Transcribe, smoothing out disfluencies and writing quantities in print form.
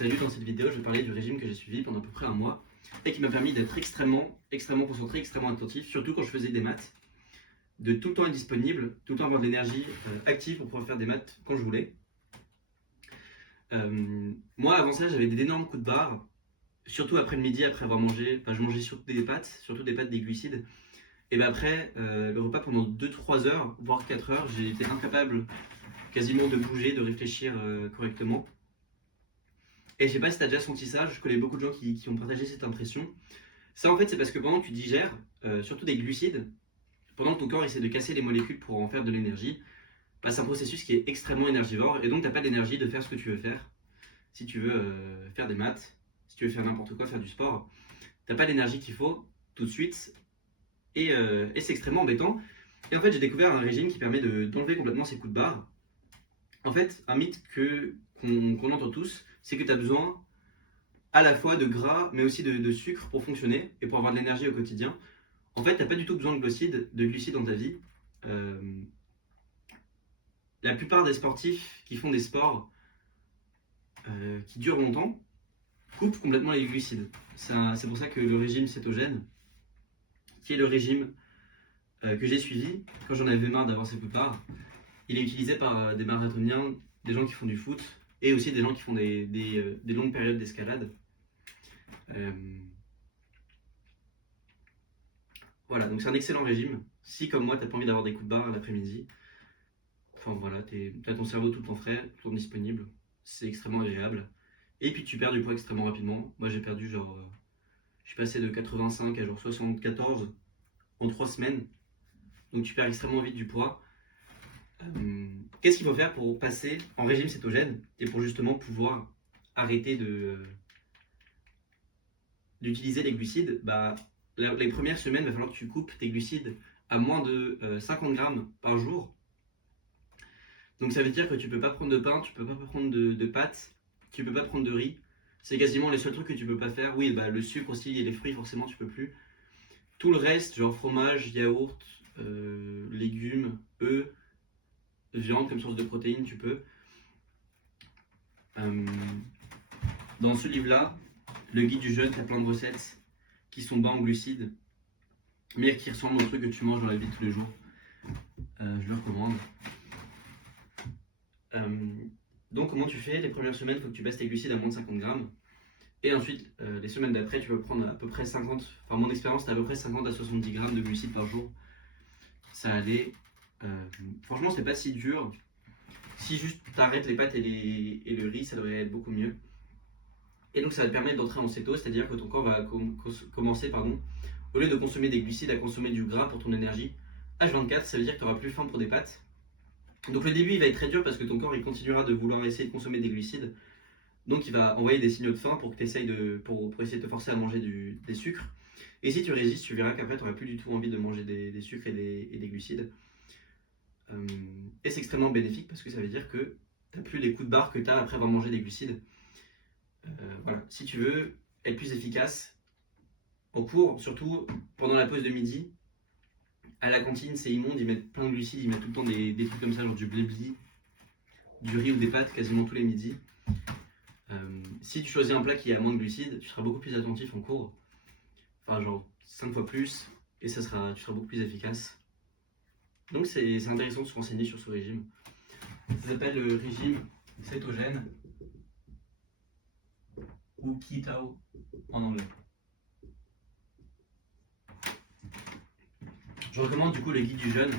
Salut, dans cette vidéo, je vais parler du régime que j'ai suivi pendant à peu près un mois et qui m'a permis d'être extrêmement concentré, extrêmement attentif, surtout quand je faisais des maths, de tout le temps être disponible, tout le temps avoir de l'énergie active pour pouvoir faire des maths quand je voulais. Moi, avant ça, j'avais d'énormes coups de barre, surtout après le midi, après avoir mangé. Enfin, je mangeais surtout des pâtes, des glucides. Et ben après, le repas pendant 2-3 heures, voire 4 heures, j'ai été incapable quasiment de bouger, de réfléchir correctement. Et je sais pas si tu as déjà senti ça, je connais beaucoup de gens qui ont partagé cette impression. Ça, en fait, c'est parce que pendant que tu digères, surtout des glucides, pendant que ton corps essaie de casser les molécules pour en faire de l'énergie, bah, c'est un processus qui est extrêmement énergivore et donc tu n'as pas d'énergie de faire ce que tu veux faire. Si tu veux faire des maths, si tu veux faire n'importe quoi, faire du sport, tu n'as pas l'énergie qu'il faut tout de suite et c'est extrêmement embêtant. Et en fait, j'ai découvert un régime qui permet d'enlever complètement ces coups de barre. En fait, un mythe qu'on entend tous, c'est que tu as besoin à la fois de gras, mais aussi de sucre pour fonctionner et pour avoir de l'énergie au quotidien. En fait, tu n'as pas du tout besoin de glucides dans ta vie. Euh, la plupart des sportifs qui font des sports qui durent longtemps coupent complètement les glucides. C'est pour ça que le régime cétogène, qui est le régime que j'ai suivi quand j'en avais marre d'avoir ces coups de barre, il est utilisé par des marathoniens, des gens qui font du foot et aussi des gens qui font des longues périodes d'escalade. Voilà, donc c'est un excellent régime. Si, comme moi, t'as pas envie d'avoir des coups de barre l'après-midi, enfin voilà, t'as ton cerveau tout le temps frais, tout le temps disponible, c'est extrêmement agréable. Et puis tu perds du poids extrêmement rapidement. Moi j'ai perdu je suis passé de 85 à genre 74 en 3 semaines. Donc tu perds extrêmement vite du poids. Qu'est-ce qu'il faut faire pour passer en régime cétogène et pour justement pouvoir arrêter d'utiliser les glucides? Bah, les premières semaines, il va falloir que tu coupes tes glucides à moins de 50 grammes par jour. Donc ça veut dire que tu peux pas prendre de pain, tu peux pas prendre de pâtes, tu peux pas prendre de riz. C'est quasiment les seuls trucs que tu peux pas faire. Oui, bah, le sucre aussi et les fruits, forcément, tu peux plus. Tout le reste, genre fromage, yaourt, légumes, œufs, viande comme source de protéines, tu peux. Dans ce livre-là, le guide du jeûne, tu as plein de recettes qui sont bas en glucides, mais qui ressemblent aux trucs que tu manges dans la vie de tous les jours. Je le recommande. Donc comment tu fais? Les premières semaines, il faut que tu baisses tes glucides à moins de 50 grammes. Et ensuite, les semaines d'après, tu peux prendre à peu près 50, enfin mon expérience, c'était à peu près 50 à 70 grammes de glucides par jour. Ça allait. Franchement, c'est pas si dur. Si juste tu arrêtes les pâtes et le riz, ça devrait être beaucoup mieux. Et donc ça va te permettre d'entrer en cétose, c'est-à-dire que ton corps va commencer, au lieu de consommer des glucides, à consommer du gras pour ton énergie. H24, ça veut dire que tu n'auras plus faim pour des pâtes. Donc le début, il va être très dur parce que ton corps, il continuera de vouloir essayer de consommer des glucides. Donc il va envoyer des signaux de faim pour que tu essayes pour essayer de te forcer à manger des sucres. Et si tu résistes, tu verras qu'après, tu n'auras plus du tout envie de manger des sucres et des glucides. Et c'est extrêmement bénéfique parce que ça veut dire que tu n'as plus les coups de barre que tu as après avoir mangé des glucides. Voilà. Si tu veux être plus efficace en cours, surtout pendant la pause de midi, à la cantine, c'est immonde, ils mettent plein de glucides, ils mettent tout le temps des trucs comme ça, genre du blé-bli, du riz ou des pâtes quasiment tous les midis. Si tu choisis un plat qui a moins de glucides, tu seras beaucoup plus attentif en cours, enfin genre 5 fois plus, et tu seras beaucoup plus efficace. Donc c'est intéressant de se renseigner sur ce régime. Ça s'appelle le régime cétogène ou keto en anglais. Je recommande du coup le guide du jeûne